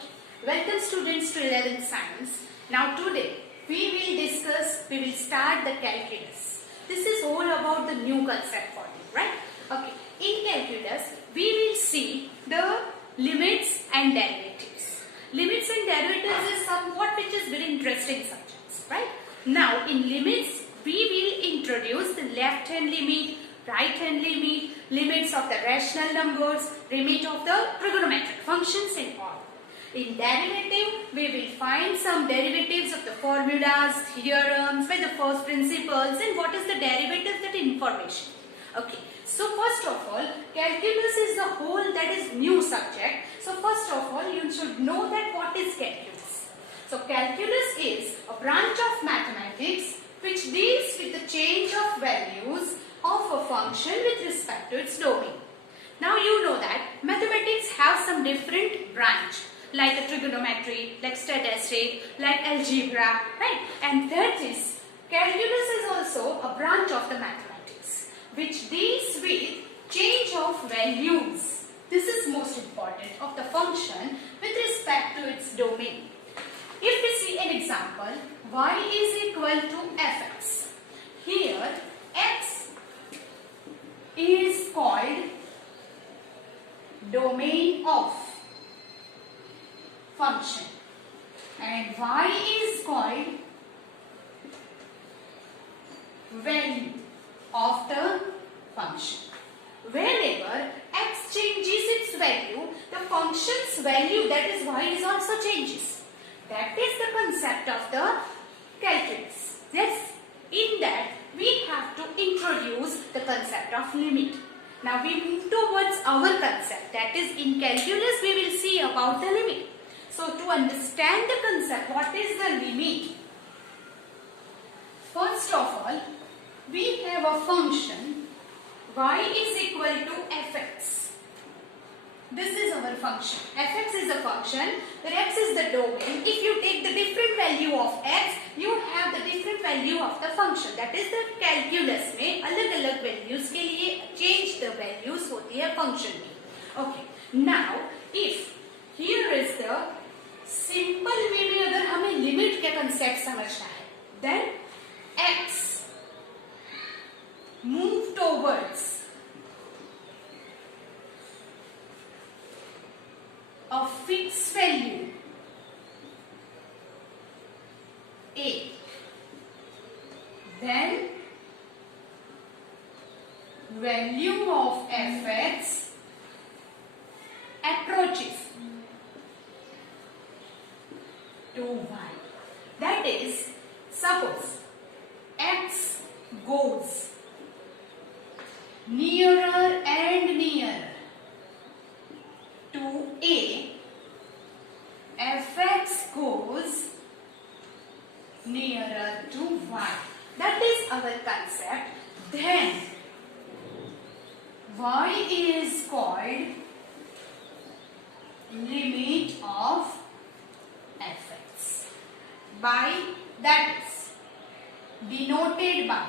Okay. Welcome students to 11th Science. Now today we will start the calculus. This is all about the new concept for you, right? Okay. In calculus, we will see the limits and derivatives. Limits and derivatives is somewhat which is very interesting subjects, right? Now in limits, we will introduce the left hand limit, right hand limit, limits of the rational numbers, limit of the trigonometric functions and all. In derivative, we will find some derivatives of the formulas, theorems, by the first principles, and what is the derivatives, that information. Okay. So first of all, calculus is the whole that is new subject. So first of all, you should know that what is calculus. So calculus is a branch of mathematics which deals with the change of values of a function with respect to its domain. Now you know that mathematics have some different branch, like a trigonometry, like statistic, like algebra, right? And that is, calculus is also a branch of the mathematics which deals with change of values. This is most important of the function with respect to its domain. If we see an example, y is equal to fx. Here x is called domain of function and y is called value of the function. Whenever x changes its value, the function's value, that is y, is also changes. That is the concept of the calculus. Yes, in that we have to introduce the concept of limit. Now we move towards our concept, that is, in calculus we will see about the limit. So to understand the concept, what is the limit? First of all, we have a function y is equal to fx. This is our function. Fx is a function, where x is the domain. If you take the different value of x, you have the different value of the function. That is the calculus में अलग-अलग values के लिए change the values होती है function में. Okay. Now, if here is the simple way में अगर हमें limit का concept समझना है, then x move towards a fixed value a, then value of fx approaches to y. That is, suppose x goes nearer and nearer to a, fx goes nearer to y. That is our concept. Then y is called limit of fx. By, that is denoted by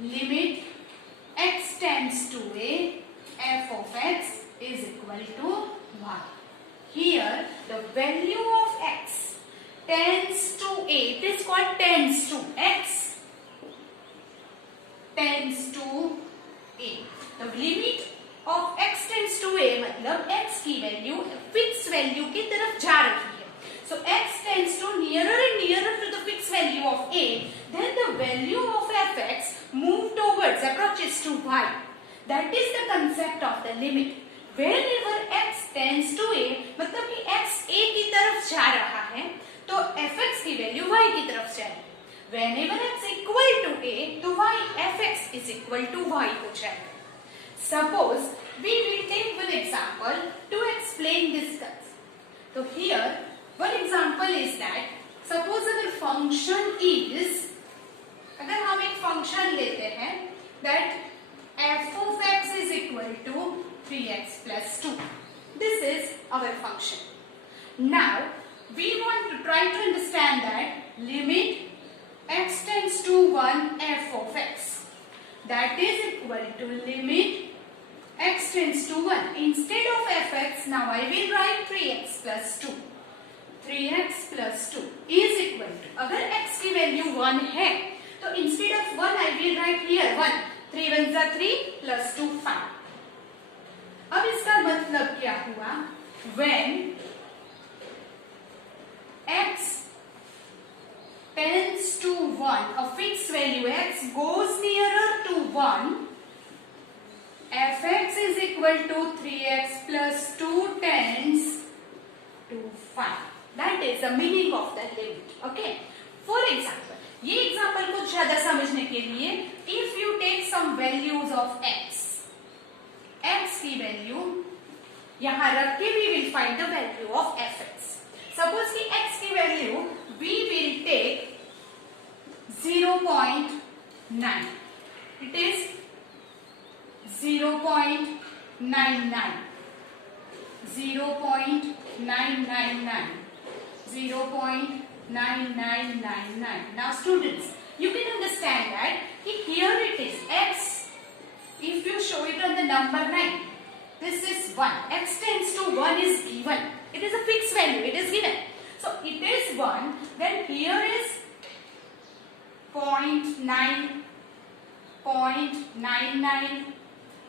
limit x tends to a, f of x is equal to y. Here the value of x tends to a, it is called tends to, x tends to a. The limit of x tends to a मतलब x की value fixed value की तरफ जा रही है. So x tends to nearer and nearer to the fixed value of a, then the value of fx move towards, approaches to y. That is the concept of the limit. Whenever x tends to a, मतलब कि x a की तरफ जा रहा है, तो fx की value y की तरफ जाएगी. Whenever x equal to a, तो y fx is equal to y हो जाएगा. Suppose we will take one example to explain this concept. So here one example is that suppose अगर function is, अगर हम एक function लेते हैं that f of x is equal to 3x plus 2. This is our function. Now we want to try to understand that limit x tends to 1 f of x. That is equal to limit x tends to 1. Instead of fx, now I will write 3x plus 2. 3x plus 2 is equal to, अगर x की value 1 है तो instead of 1 I will write here 1. 3 1 जा 3 plus 2 5. अब इसका मतलब क्या हुआ? When x tends to 1, a fixed value x goes nearer to 1, fx is equal to 3x plus 2 tends to 5. That is the meaning of the limit. Okay. For example, ये example को ज्यादा समझने के लिए, if you take some values of x की value यहाँ रख के we will find the value of fx. Suppose कि x की value we will take 0.9. It is 0.99. 0.999. 0.9999. Now students, you can understand that here it is x. If you show it on the number 9, this is 1. X tends to 1 is given. It is a fixed value. It is given. So it is 1. Then here is 0.9, 0.99,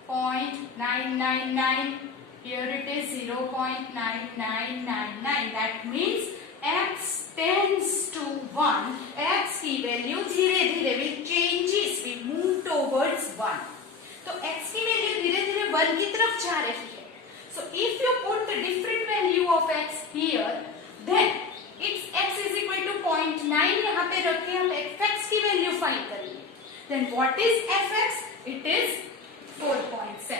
0.999. Here it is 0.9999. That means x tends to 1. X की value धीरे धीरे will changes. We move towards 1. तो x की value धीरे धीरे 1 की तरफ जा रही है. So if you put the different value of x here, then its x is equal to 0.9. यहाँ पे रख के हम fx की value find करेंगे. Then what is fx? It is 4.7.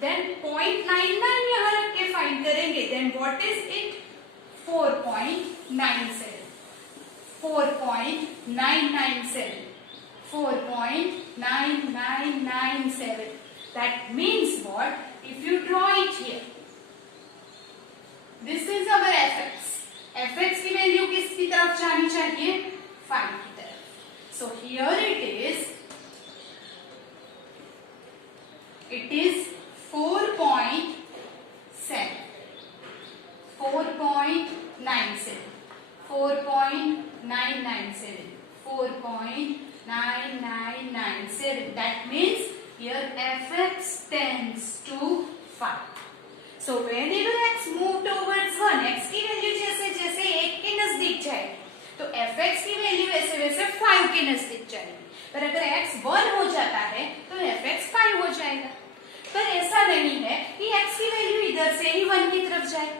Then 0.99 यहाँ रख के find करेंगे. Then what is it? 4.97. 4.997. 4.9997. That means what? If you draw it here, this is our fx. fx की वैल्यू किसकी तरफ जानी चाहिए? 5 की तरफ. So here it is 4.7. 4.97. 4.997. 4.9997. That means here fx tends to 5. So whenever x move towards 1, x की value जैसे जैसे 1 के नजदीक जाएगी, तो fx की वैल्यू वैसे वैसे 5 के नजदीक जाएगी. पर अगर x 1 हो जाता है तो fx 5 हो जाएगा. पर ऐसा नहीं है कि x की वैल्यू इधर से ही 1 की तरफ जाए.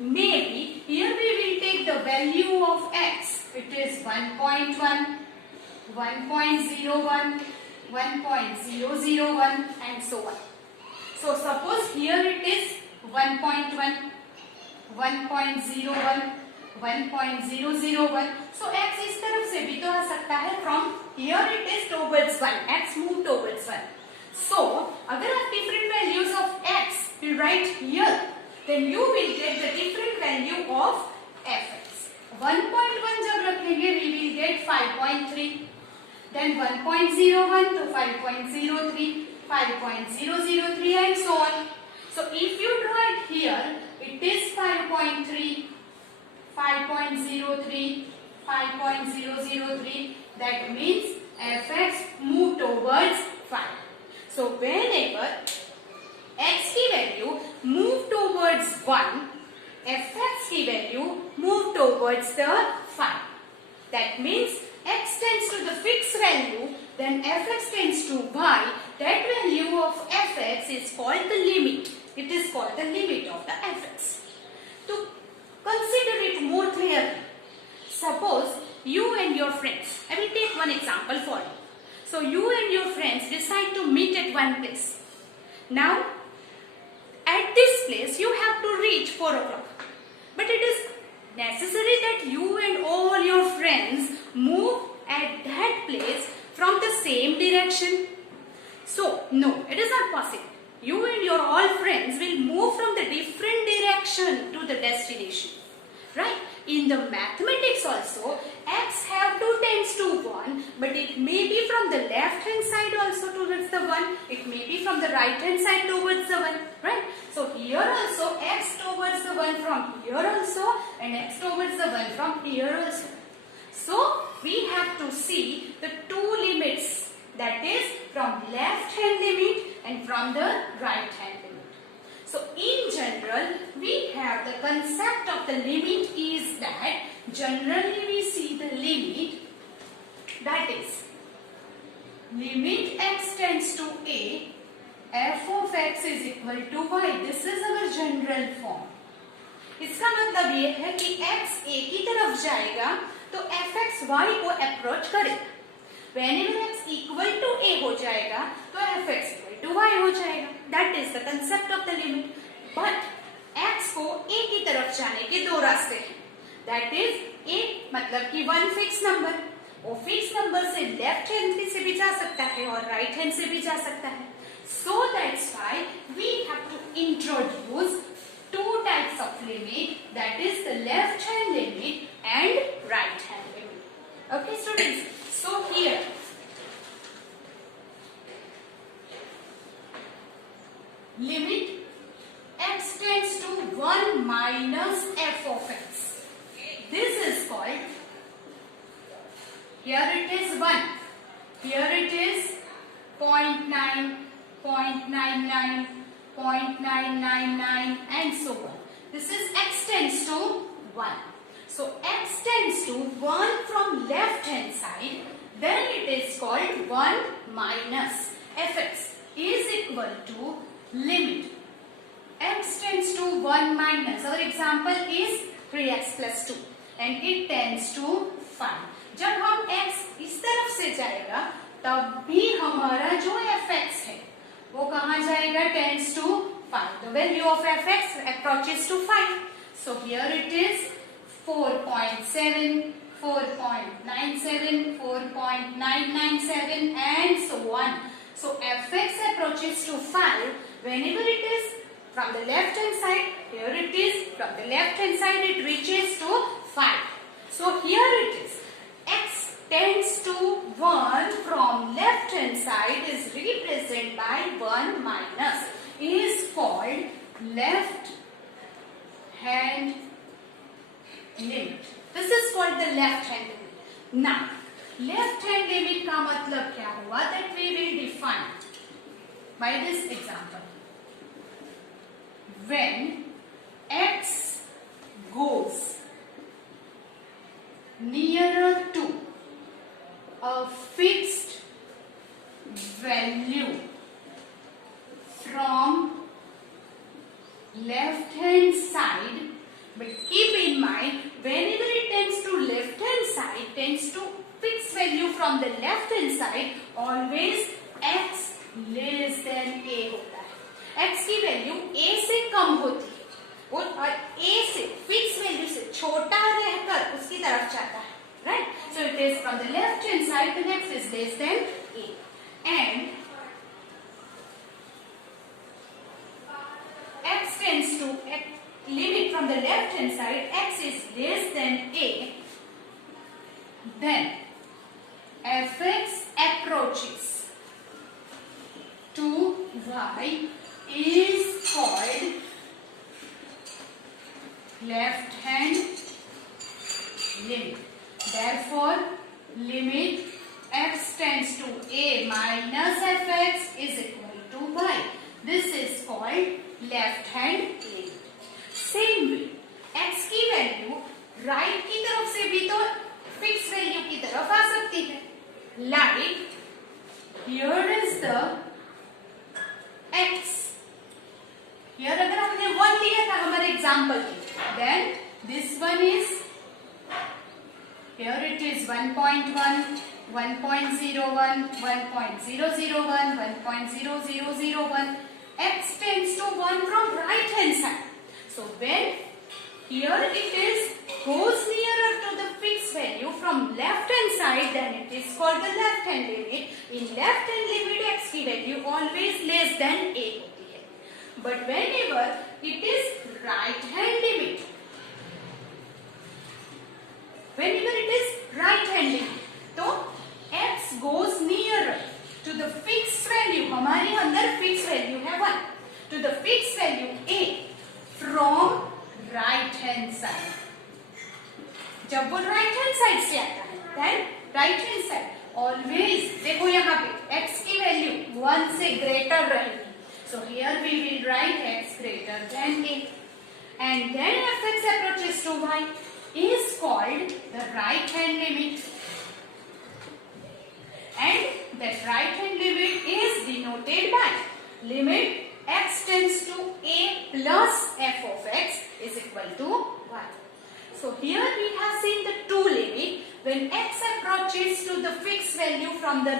Maybe here we will take the value of x. It is 1.1, 1.01, 1.001 and so on. So suppose here it is 1.1, 1.01, 1.001. So x इस तरफ से भी तो आ सकता है. From here it is towards 1. X move towards 1. So अगर आप different values of x will write here, then you will get the different value of fx. 1.1 जब रखेंगे we will get 5.3. Then 1.01 to 5.03, 5.003 and so on. So if you draw it here, it is 5.3, 5.03, 5.003. That means fx move towards 5. So whenever x की value move towards 1, fx की value move towards the 5. That means x tends to the fixed value, then fx tends to y. That value of fx is called the limit. It is called the limit of the fx. To consider it more clearly, suppose you and your friends, I will take one example for you. So you and your friends decide to meet at one place. Now, at this place you have to reach 4 o'clock. But it is necessary that you and all your friends move at that place from the same direction. So, no, it is not possible. You and your all friends will move from the different direction to the destination. Right? In the mathematics also, x have to tends to 1, but it may be from the left hand side also towards the 1, it may be from the right hand side towards the 1, right? So here also x towards the 1 from here also, and x towards the 1 from here also. So we have to see the two limits, that is from left hand limit and from the right hand limit. So in general, we have the concept of the limit is that generally we see the limit, that is limit x tends to a, f of x is equal to y. This is our general form. इसका मतलब ये है कि x a की तरफ जाएगा तो fx y को अप्रोच करेगा. Whenever x equal to a हो जाएगा तो fx equal to y हो जाएगा. That is the concept of the limit. But x को a की तरफ जाने के दो रास्ते हैं. That is a मतलब कि one fixed number. वो fixed number से left hand से भी जा सकता है और right hand से भी जा सकता है. So that's why we have to introduce two types of limit, that is the left hand limit and right hand limit. Okay students, so here limit x tends to 1 minus f of x. This is called, here it is 1, here it is 0.9, 0.99, 0.999 and so on. This is x tends to 1. So x tends to 1 from left hand side, then it is called 1 minus fx is equal to limit x tends to 1 minus, our example is 3x plus 2 and it tends to 5. जब हम x इस तरफ से जाएगा तब भी हमारा जो fx है वो कहाँ जाएगा, tends to 5. The value of fx approaches to 5. So here it is 4.7, 4.97, 4.997 and so on. So fx approaches to 5 whenever it is from the left hand side. Here it is from the left hand side it reaches to 5. So here it is x tends to 1 from left hand side is represented by 1 minus, is called left hand limit. This is called the left hand limit. Now left hand limit का मतलब क्या हुआ, that we will define by this example. When x goes nearer to a fixed value from left hand side, but keep in mind whenever it tends to left hand side tends to fixed value from the left hand side, always x less than a होता है. x की value a से कम होती है और a से fix value से छोटा रहकर उसकी तरफ जाता है, right? So it is from the left hand side the x is less than a, and x tends to limit from the left hand side x is less than a, then fx approaches to y is called left hand limit. Therefore limit x tends to a minus fx is equal to y. This is called left hand limit. Same way x की value right की तरफ से भी तो fix value की तरफ आ सकती है. Like here is the x. Here अगर हमने 1 लिया था हमारे एग्जाम्पल के, then this one is, here it is 1.1, 1.01, 1.001, 1.0001. X tends to 1 from right hand side. So when here it is goes nearer to the fixed value from left hand side, then it is called the left hand limit. In left hand limit x की value always less than a होती है. But whenever it is right hand limit, right hand limit. तो x goes nearer to the fixed value, हमारे अंदर fixed value है 1, to the fixed value a from right hand side. जब वो right hand side से आता है, then right hand side always, देखो यहाँ पे x की value 1 से greater रहेगी. So here we will write x greater than a, and then fx approaches to y is called the right hand limit, and that right hand limit is denoted by limit x tends to a plus f of x is equal to y. So here we have seen the two limit. When x approaches to the fixed value from the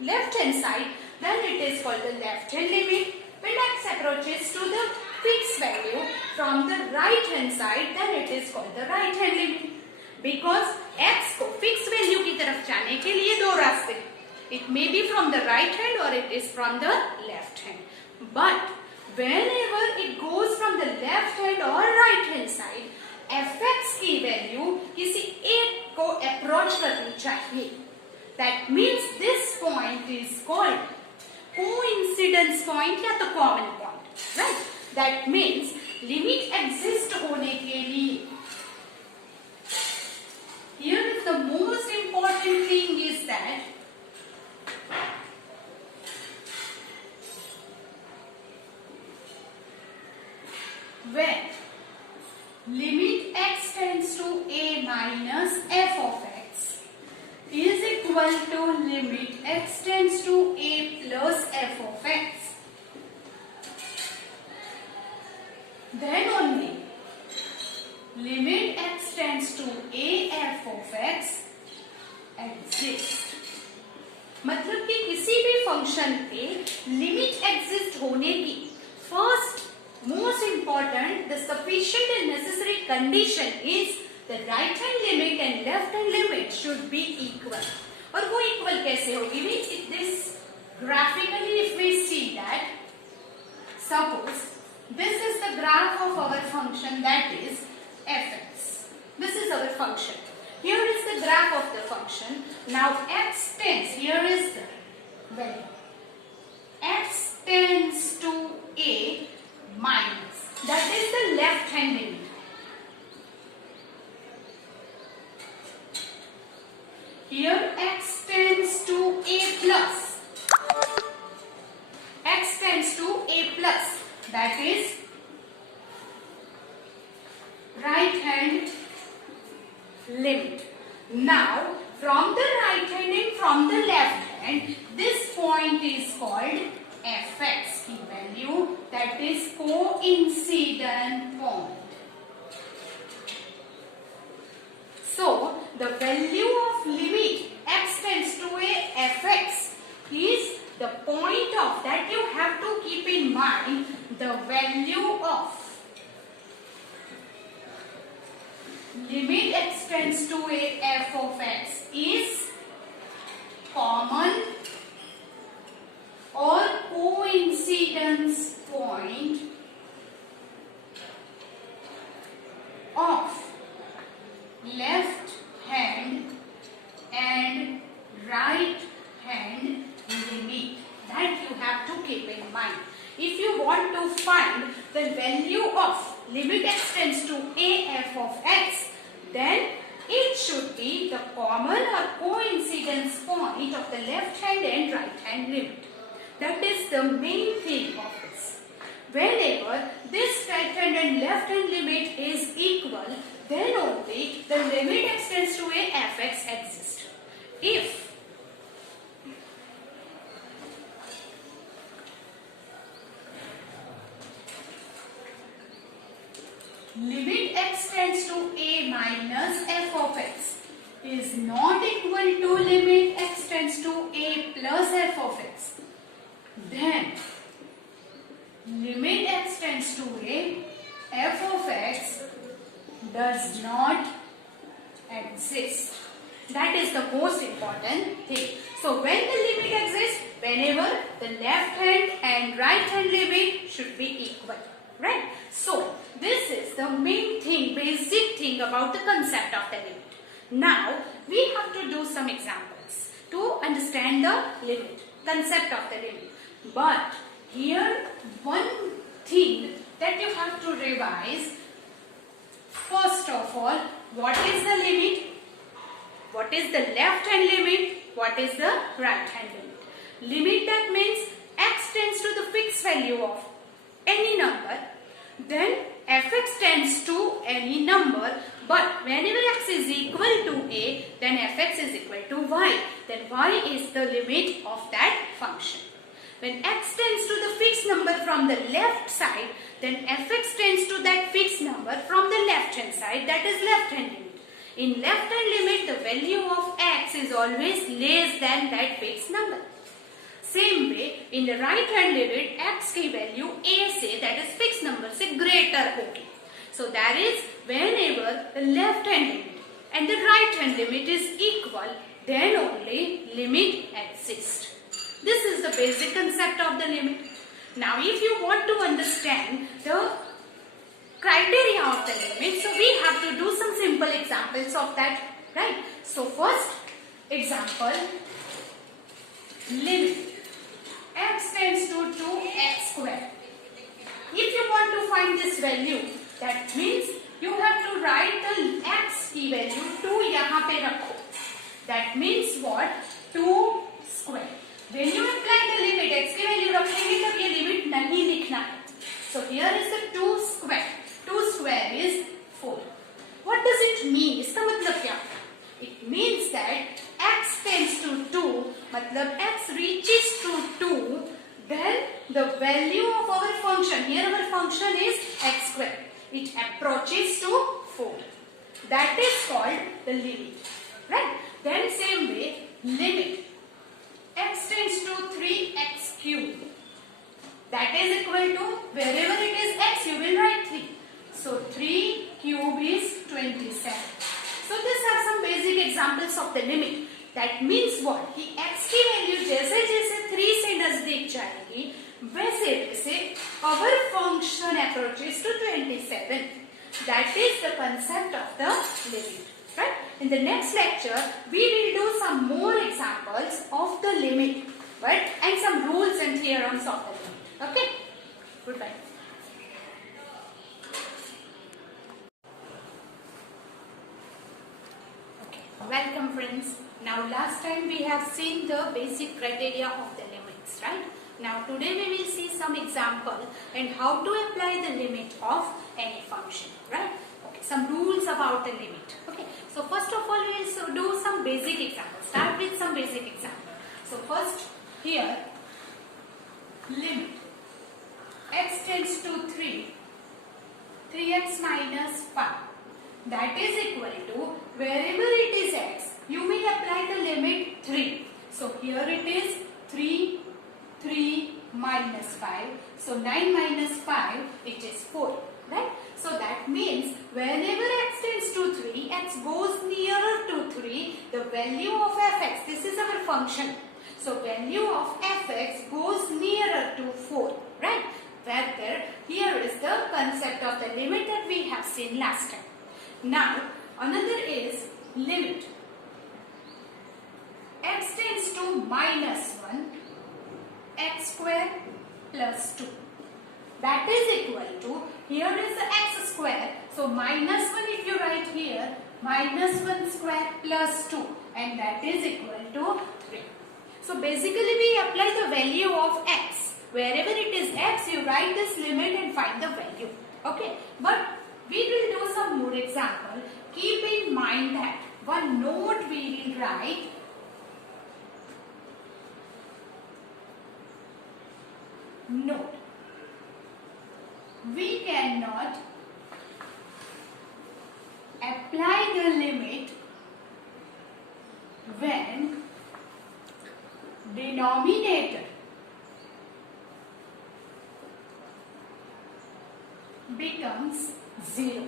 left hand side, then it is called the left hand limit. When x approaches to the fixed value from the right hand side, then it is called the right hand limit. Because x को fixed value की तरफ जाने के लिए दो रास्ते, it may be from the right hand or it is from the left hand. But whenever it goes from the left hand or right hand side, fx की value किसी एक को अप्रोच करनी चाहिए. That means this point is called coincidence point या तो common point, right? That means limit exist होने के लिए, here is the most important thing is that when limit x tends to a minus f of x is equal to limit x tends to a plus f of x, then only limit x tends to a f of x exist. मतलब कि किसी भी function पे limit exist होने की first most important, the sufficient and necessary condition is the right hand limit and left hand limit should be equal. और वो equal कैसे होगी? This graphically, if we see that, suppose this is the graph of our function, that is fx. This is our function. Here is the graph of the function. Now x tends, here is the value. X tends to a minus, that is the left hand limit. Here x tends to a plus. X tends to a plus, that is right hand limit. Now from the right hand and from the left hand, this point is called fx की value, that is coincident point. So the value of limit x tends to a fx is the point of, that you have to keep in mind, the value of limit x tends to a f of x is common or coincidence point of left hand and right hand limit. That you have to keep in mind. If you want to find the value of limit x tends to a f of x, then it should be the common or coincidence point of the left hand and right hand limit. That is the main thing of this. Whenever this right hand and left hand limit is equal, then only the limit x tends to a fx exists. If limit x tends to a minus f of x is not equal to limit x tends to a plus f of x, then limit x tends to a f of x does not exist. That is the most important thing. So when the limit exists, whenever the left hand and right hand limit should be equal, right? So this is the main thing, basic thing about the concept of the limit. Now we have to do some examples to understand the limit, concept of the limit. But here one thing that you have to revise, first of all, what is the limit? What is the left hand limit? What is the right hand limit? Limit, that means x tends to the fixed value of any number, then fx tends to any number, but whenever x is equal to a, then fx is equal to y. Then y is the limit of that function. When x tends to the fixed number from the left side, then fx tends to that fixed number from the left hand side, that is left hand limit. In left hand limit, the value of x is always less than that fixed number. Same way, in the right hand limit, x की value a से, that is fixed number से greater होगी. So that is whenever the left hand limit and the right hand limit is equal, then only limit exists. This is the basic concept of the limit. Now if you want to understand the criteria of the limit, so we have to do some simple examples of that, right? So first example, limit x tends to 2x square. If you want to find this value, that means you have to write the x की value 2 यहाँ पे रखो. That means what? 2 square. When you apply the limit, x की value रखेंगे तब ये limit नहीं लिखना है. So here is the 2 square. 2 square is 4. What does it mean? इसका मतलब क्या? It means that x tends to 2, मतलब x reaches to 2, then the value of our function, here our function is x square, it approaches to 4. That is called the limit, right? Then same way, limit x tends to 3x cube. That is equal to, wherever it is x, you will write 3. So 3 cube is 27. So these are some basic examples of the limit. That means what? कि x की value जैसे जैसे 3 से नजदीक जाएगी, वैसे वैसे our function approaches to 27. That is the concept of the limit, right? In the next lecture, we will do some more examples of the limit, right? And some rules and theorems of the limit. Okay? Goodbye. Welcome friends. Now last time we have seen the basic criteria of the limits, right? Now today we will see some example and how to apply the limit of any function, right? Okay, some rules about the limit. Okay, so first of all we will do some basic examples. Start with some basic example. So first here, limit x tends to 3, 3x minus 5. That is equal to, wherever it is x, you will apply the limit 3. So here it is 3, 3 minus 5. So 9 minus 5, it is 4. Right? So that means whenever x tends to 3, x goes nearer to 3, the value of fx, this is our function. So value of fx goes nearer to 4. Right? Where here is the concept of the limit that we have seen last time. Now, another is limit x tends to minus 1, x square plus 2. That is equal to, here is the x square, so minus 1 if you write here, minus 1 square plus 2, and that is equal to 3. So basically we apply the value of x. Wherever it is x, you write this limit and find the value. Okay, but we will do some more example. Keep in mind that one note we will write. Note. We cannot apply the limit when denominator becomes 0.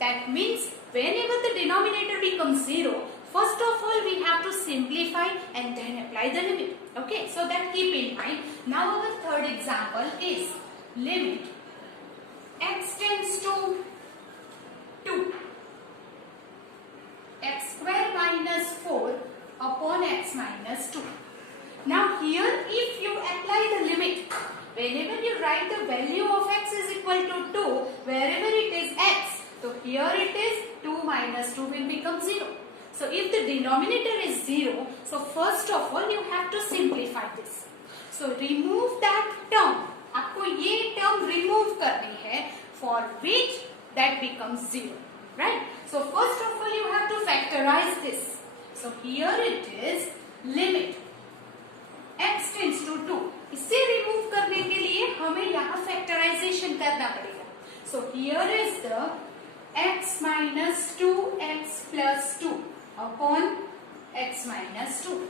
That means whenever the denominator becomes 0, first of all we have to simplify and then apply the limit. Okay, so that keep in mind. Now our third example is limit x tends to 2, x square minus here it is 2 minus 2 will become 0. So if the denominator is 0, so first of all you have to simplify this. So remove that term. आपको ये term remove करनी है, for which that becomes 0, right? So first of all you have to factorize this. So here it is limit x tends to 2. इसे remove करने के लिए हमें यहाँ factorization करना पड़ेगा. So here is the x minus 2x plus 2 upon x minus 2.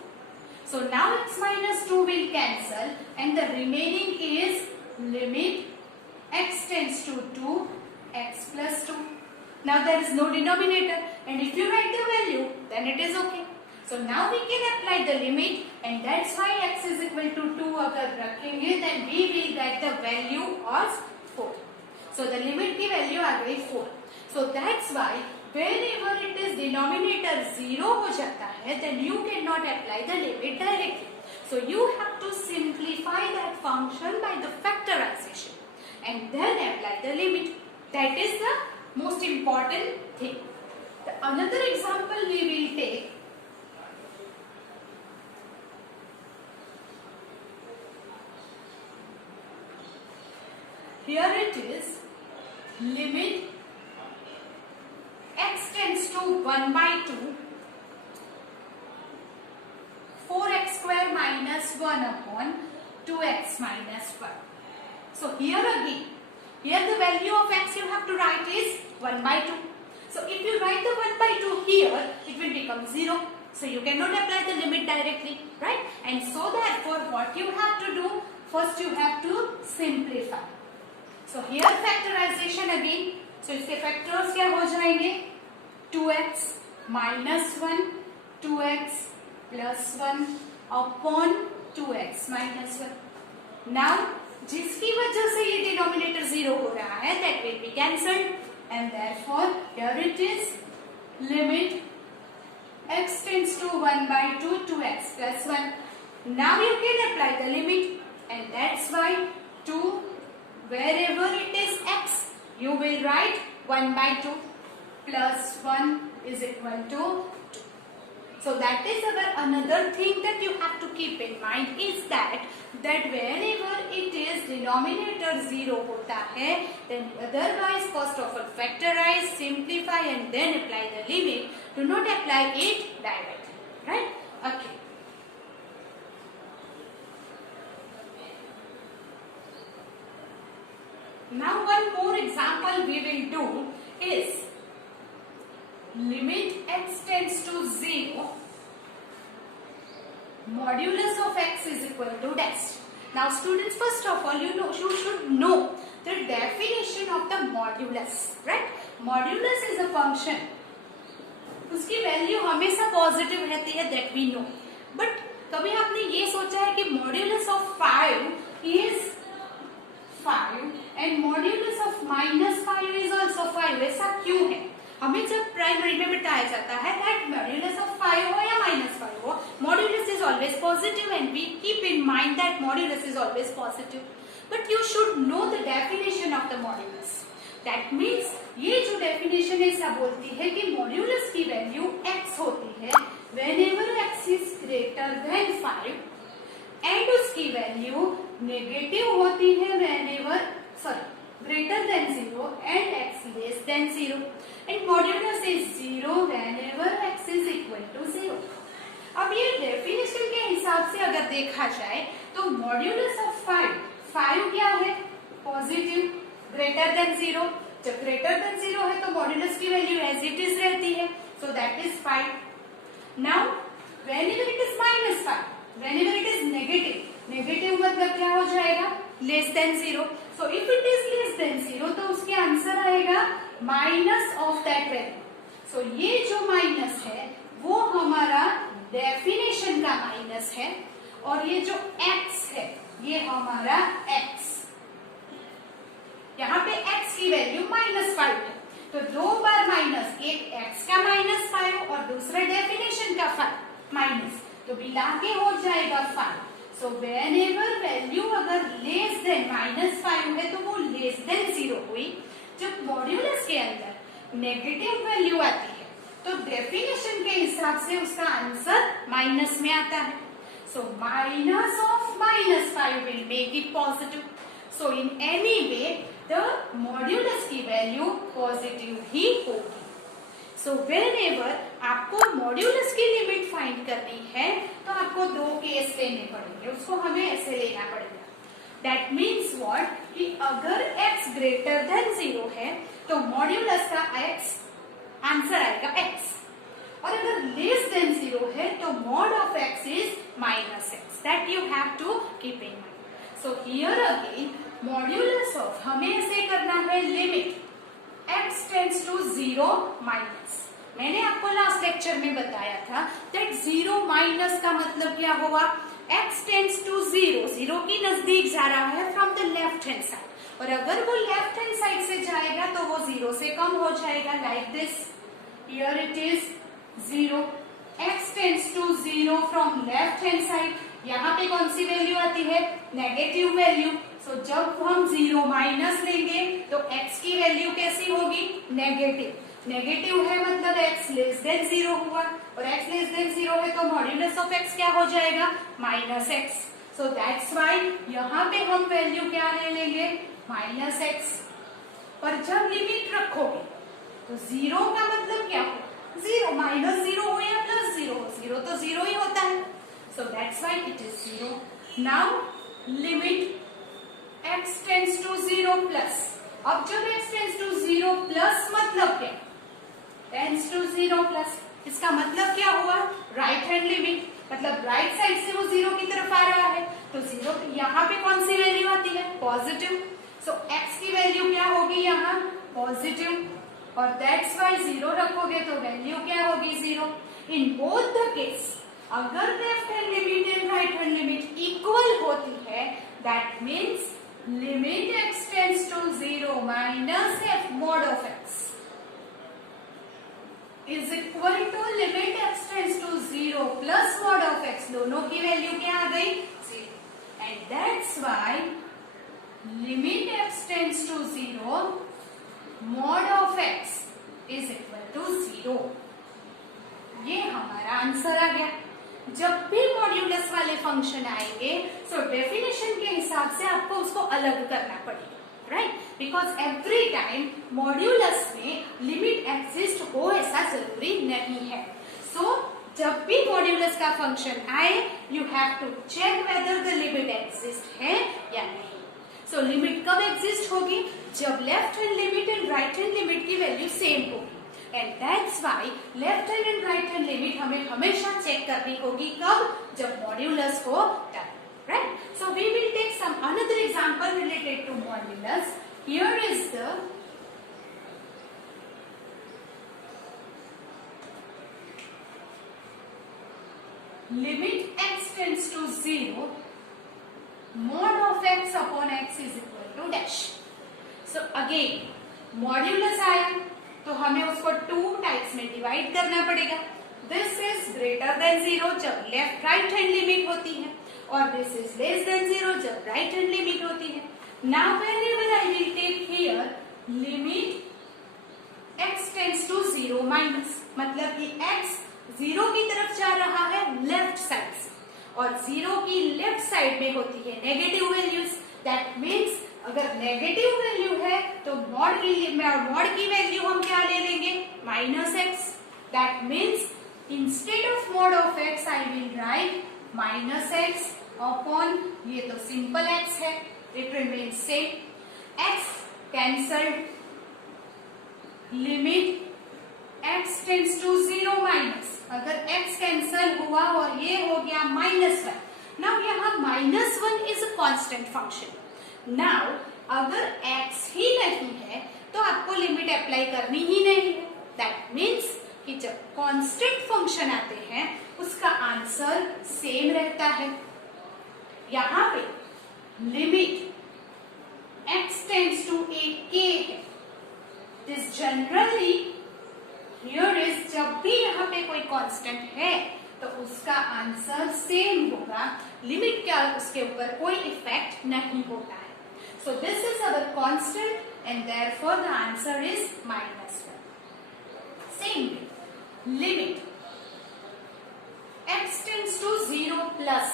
So now x minus 2 will cancel and the remaining is limit x tends to 2 x plus 2. Now there is no denominator and if you write the value then it is okay. So now we can apply the limit and that's why x is equal to 2 अगर रखेंगे then we will get the value of 4. So the limit की value आ गई 4. So that's why whenever it is denominator 0 हो जाता है then you cannot apply the limit directly. So you have to simplify that function by the factorization and then apply the limit. That is the most important thing. The another example we will take. Here it is limit x tends to 1 by 2 4x square minus 1 upon 2x minus 1. So here again, here the value of x you have to write is 1 by 2. So if you write the 1 by 2 here, it will become 0. So you cannot apply the limit directly, right? And so therefore what you have to do, first you have to simplify. So here factorization again. So इसके factors क्या हो जाएंगे? 2x minus 1, 2x plus 1 upon 2x minus 1. Now जिसकी वजह से ये denominator 0 हो रहा है, that will be cancelled and therefore here it is limit x tends to 1 by 2 2x plus 1. Now you can apply the limit and that's why 2 wherever it is x you will write 1 by 2 plus 1 is equal to 2. So that is another thing that you have to keep in mind is that wherever it is denominator 0 होता है then otherwise first of all factorize, simplify and then apply the limit. Do not apply it directly, right? Okay. Now one more example we will do is limit x tends to 0 modulus of x is equal to dash. Now students, first of all you should know the definition of the modulus, right? Modulus is a function, उसकी value हमेशा positive रहती है, that we know. But कभी आपने ये सोचा है कि modulus of 5 is 5 and modulus of minus 5 is also 5. ऐसा क्यों है? हमें जब प्राइमरी में बताया जाता है that modulus of 5 हो या minus 5 हो, modulus is always positive and we keep in mind that modulus is always positive. But you should know the definition of the modulus. That means ये जो definition है ऐसा बोलती है कि modulus की वैल्यू x होती है whenever x is greater than 5 and उसकी वैल्यू नेगेटिव होती है whenever greater than 0 and x less than 0 and modulus is 0 whenever x is equal to 0. अब ये डेफिनेशन के हिसाब से अगर देखा जाए तो modulus of 5 क्या है? Positive, greater than 0. जब ग्रेटर देन 0 है तो मॉड्यूलस की वैल्यू एज इट इज रहती है, so that is 5. Now whenever it is -5, whenever it is negative मतलब क्या हो जाएगा? Less than 0. So if it is less than 0 तो उसके आंसर आएगा माइनस ऑफ दैट वैल्यू. सो ये जो माइनस है वो हमारा डेफिनेशन का माइनस है और ये जो x है ये हमारा x. यहाँ पे x की वैल्यू -5 है तो दो बार माइनस, एक x का -5 और दूसरा डेफिनेशन का 5 माइनस, तो मिला के हो जाएगा 5. सो व्हेनेवर वैल्यू अगर लेस देन -5 है तो वो लेस देन 0 हुई. जब मॉड्यूलस के अंदर नेगेटिव वैल्यू आती है तो डेफिनेशन के हिसाब से उसका आंसर माइनस में आता है. So minus of -5 will make it positive. So in any way the modulus की वैल्यू पॉजिटिव ही होगी. सो व्हेनेवर आपको मॉड्यूलस की लिमिट फाइंड करनी है तो आपको दो केस लेने पड़ेंगे. उसको हमें ऐसे लेना पड़ेगा. दैट मीन्स व्हाट कि अगर x ग्रेटर देन 0 है तो मॉड्यूलस का x आंसर आएगा x. और अगर लेस देन 0 है तो mod of x is -x. That you have to keep in mind. So here again modulus of हमें ऐसे करना है limit x tends to 0 minus. मैंने आपको लास्ट लेक्चर में बताया था दैट 0 माइनस का मतलब क्या हुआ. x टेंड्स टू 0, 0 की नजदीक जा रहा है from the left hand side. और अगर वो लेफ्ट हैंड साइड से जाएगा तो वो 0 से कम हो जाएगा. Like this here it is 0. x tends to 0 from left hand side. यहाँ पे कौन सी वैल्यू आती है, नेगेटिव वैल्यू. सो जब हम 0 माइनस लेंगे तो x की वैल्यू कैसी होगी, नेगेटिव. नेगेटिव है मतलब x लेस देन 0 हुआ और x लेस देन 0 है तो मॉड्यूलस ऑफ x क्या हो जाएगा, -x. सो दैट्स व्हाई यहाँ पे हम वैल्यू क्या ले लेंगे, -x. पर जब लिमिट रखोगे तो 0 का मतलब क्या हो, 0 -0 हो या +0 हो, 0 तो 0 ही होता है. So that's why it is 0. Now limit x tends to 0 plus. अब जब x टेंड्स टू 0 प्लस मतलब क्या, टेंड्स टू 0 प्लस. इसका मतलब क्या हुआ, राइट हैंड लिमिट. मतलब राइट साइड से वो 0 की तरफ आ रहा है तो 0 यहाँ पे कौन सी वैल्यू आती है, पॉजिटिव. सो x की वैल्यू क्या होगी यहाँ, पॉजिटिव. और दैट्स व्हाई 0 रखोगे तो वैल्यू क्या होगी, 0. इन बोथ द केस अगर left hand limit and right hand limit equal होती है that means limit x tends to 0 minus f mod of x is equal to limit x tends to 0 plus mod of x. दोनों की value क्या आ गई, 0. And that's why limit x tends to 0 mod of x is equal to 0. ये हमारा answer आ गया. जब भी मॉड्यूलस वाले फंक्शन आएंगे सो डेफिनेशन के हिसाब से आपको उसको अलग करना पड़ेगा, right. Because every time modulus में लिमिट एग्जिस्ट हो ऐसा जरूरी नहीं है. सो जब भी मॉड्यूलस का function I you have to check whether the limit exist है या नहीं. सो लिमिट कब एग्जिस्ट होगी, जब left hand limit and right hand limit की वैल्यू सेम होगी. And that's why left hand and right hand limit हमें हमेशा चेक करनी होगी कब, जब मॉड्यूलस हो तब, right? So we will take some another example related to modulus. Here is the limit x tends to 0 mod of x upon x is equal to dash. So again modulus आया तो हमें उसको 2 types में divide करना पड़ेगा. This is greater than 0 जब left right hand limit होती है और दिस इज लेस देन 0 जब राइट हैंड लिमिट होती है. Now whenever I will take here limit x tends to 0 minus मतलब कि x 0 की तरफ जा रहा है लेफ्ट साइड से और 0 की लेफ्ट साइड में होती है नेगेटिव वैल्यूज. दैट मीन्स अगर नेगेटिव वैल्यू है तो मॉड की वैल्यू हम क्या ले लेंगे, -x. That means instead of mod of x I will write -x upon, ये तो सिंपल x है, it remains same. x cancelled, limit x tends to 0 minus. अगर x कैंसल हुआ और ये हो गया -1. नाउ यहाँ -1 is a constant function. Now अगर x ही नहीं है तो आपको लिमिट अप्लाई करनी ही नहीं है. दैट मीन्स कि जब कांस्टेंट फंक्शन आते हैं उसका आंसर सेम रहता है. यहाँ पे limit x tends to a k है. दिस जनरली हियर इज जब भी यहाँ पे कोई कांस्टेंट है तो उसका आंसर सेम होगा. लिमिट क्या उसके ऊपर कोई इफेक्ट नहीं होता है. So this is our constant and therefore the answer is -1. Same way, limit x tends to 0 plus.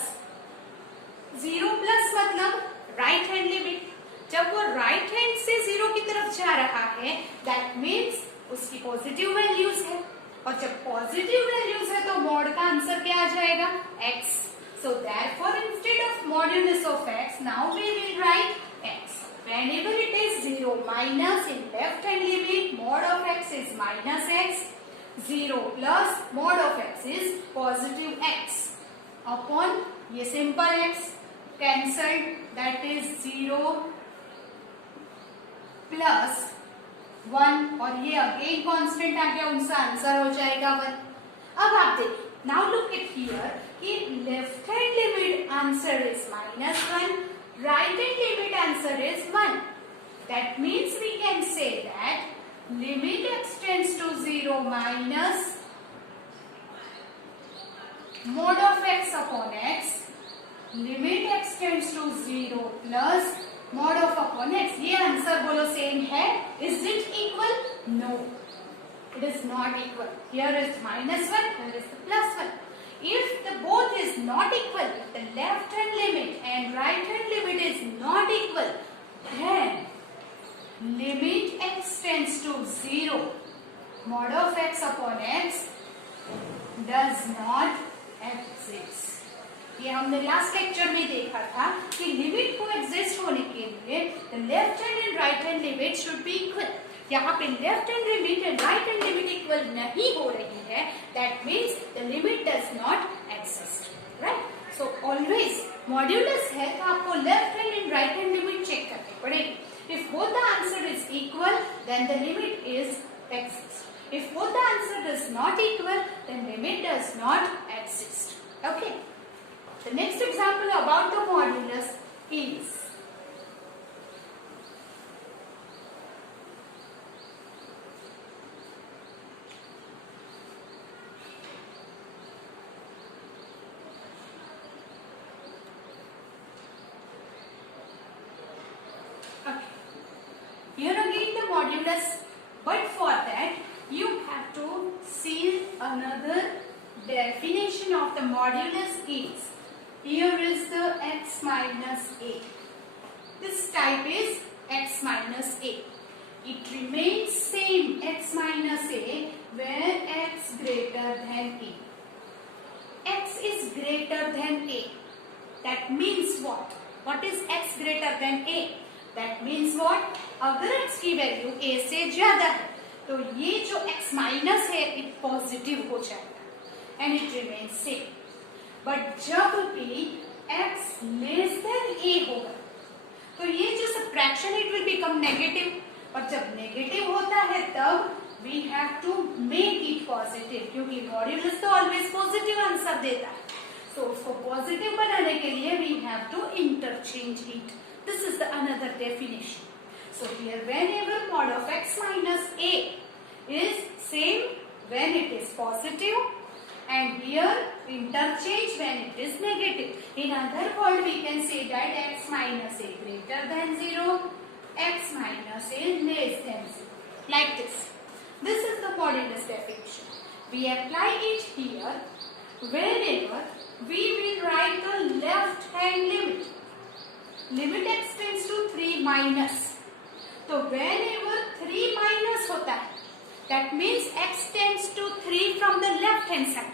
0 plus मतलब राइट हैंड लिमिट. जब वो राइट हैंड से 0 की तरफ जा रहा है, दैट मीन्स उसकी पॉजिटिव वैल्यूज है. और जब पॉजिटिव वैल्यूज है तो मॉड का आंसर क्या आ जाएगा? x. So therefore instead of modulus of x, now we will write x. Whenever it is 0 minus in left hand limit, mod of x is minus x. 0 plus mod of x is positive x upon ये simple x cancelled, that is 0 plus 1 और ये again constant आ गया, उनका answer हो जाएगा 1. अब आप देखिए, नाउ लुक एट हियर कि left hand limit answer is -1, right hand limit answer is 1. That means we can say that limit x tends to 0 minus mod of x upon x, limit x tends to 0 plus mod of upon x. ये answer बोलो same है. Is it equal? No, it is not equal. Here is -1, here is the +1. If the both is not equal, if the left hand limit and right hand limit is not equal, then limit x tends to 0, mod of x upon x does not exist. ये हमने last lecture में देखा था कि limit को exist होने के लिए the left hand and right hand limit should be equal. यहाँ पे left hand limit and right hand limit equal नहीं हो रही है, that means the limit does not exist. Right? So always modulus है तो आपको left hand and right hand limit check करनी पड़ेगी. If both the answer is equal, then the limit is exist. If both the answer is not equal, then limit does not exist. Okay. The next example about the modulus is okay. Here again the modulus, but for that you have to see another definition of the modulus is, here is the x minus a. This type is x minus a. It remains same x minus a where x greater than a. X is greater than a. That means what? What is x greater than a? That means what? अगर x की value a से ज्यादा है तो ये जो x minus है it positive हो जाएगा and it remains same. But जब भी x लेस देन a होगा तो ये जो subtraction it will become negative, और जब नेगेटिव होता है तब we have to make it positive, क्योंकि मॉड्यूलस तो ऑलवेज पॉजिटिव आंसर देता है. सो उसको पॉजिटिव बनाने के लिए we have to interchange it. This is the another definition. So here whenever mod of x minus a is same when it is positive, and here interchange when it is negative. In other word we can say that x minus a greater than 0, x minus a less than 0. Like this. This is the modulus definition. We apply it here whenever we will write the left hand limit. Limit x tends to 3 minus. तो whenever 3 minus होता है, that means x tends to 3 from the left hand side.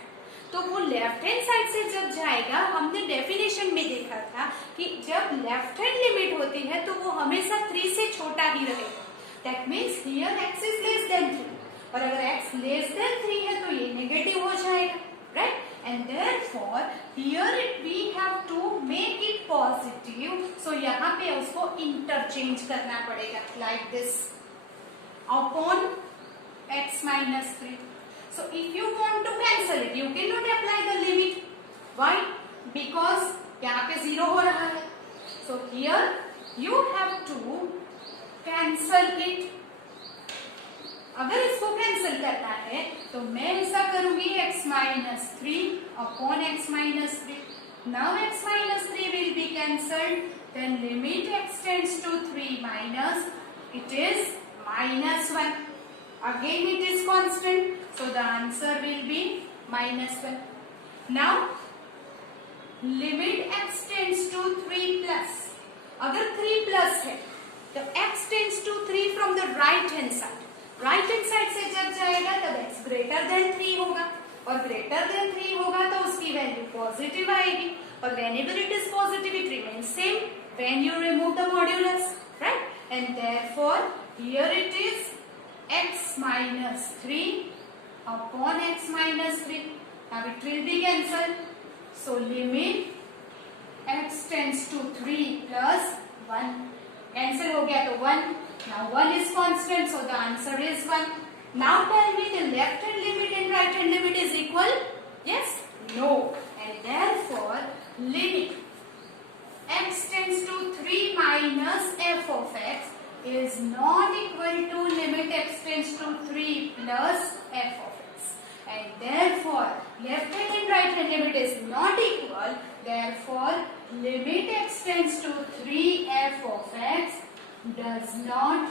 तो वो left hand side से जब जाएगा, हमने definition में देखा था कि जब लेफ्ट हैंड लिमिट होती है तो वो हमेशा 3 से छोटा ही रहेगा. That means here x is less than 3. और अगर x less than 3 है तो ये नेगेटिव हो जाएगा, right? And therefore here we have to make it positive. So यहाँ पे उसको interchange करना पड़ेगा like this upon x minus 3. So if you want to cancel it, you cannot apply the limit. Why? Because यहाँ पे 0 हो रहा है. So here you have to cancel it. अगर इसको कैंसिल करना है तो मैं ऐसा करूंगी x minus 3 upon x minus 3. Now x minus 3 will be cancelled. Then limit x tends to 3 minus, it is -1 Again it is constant, so the answer will be -1. Now limit x tends to 3 plus. अगर 3 plus है तो x tends to 3 from the right hand side. Right hand side से जब जाएगा तब x greater than 3 होगा और greater than 3 होगा तो उसकी वैल्यू पॉजिटिव आएगी और whenever it is positive it remains same when you remove the modulus, right? And therefore here it is x minus 3 upon x minus 3. Now it will be cancelled. So limit x tends to 3 plus 1. Cancel हो गया तो 1. Now 1 is constant, so the answer is 1. Now tell me the left hand limit and right hand limit is equal? Yes? No. And therefore limit x tends to 3 minus f of x is not equal to limit x tends to 3 plus f of x. And therefore left hand and right hand limit is not equal. Therefore limit x tends to 3f of x does not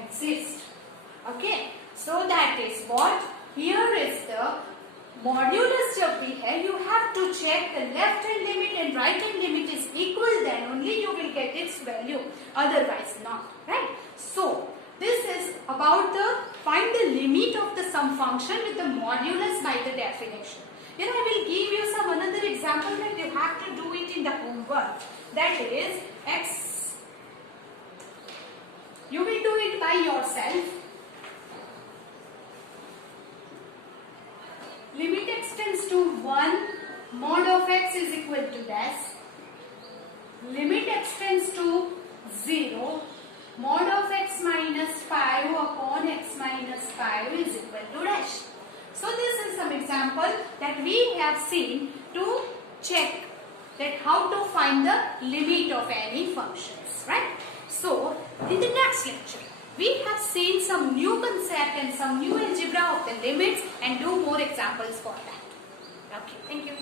exist. Okay, so that is what here is the modulus. जब भी है you have to check the left hand limit and right hand limit is equal, then only you will get its value, otherwise not, right? So this is about the find the limit of the some function with the modulus by the definition. Then I will give you some another example that you have to do it in the homework. That is x. You will do it by yourself. Limit x tends to 1, mod of x is equal to dash. Limit x tends to 0, mod of x minus 5 upon x minus 5 is equal to dash. So this is some example that we have seen to check that how to find the limit of any functions, right? So in the next lecture we have seen some new concept and some new algebra of the limits and do more examples for that. Okay, thank you.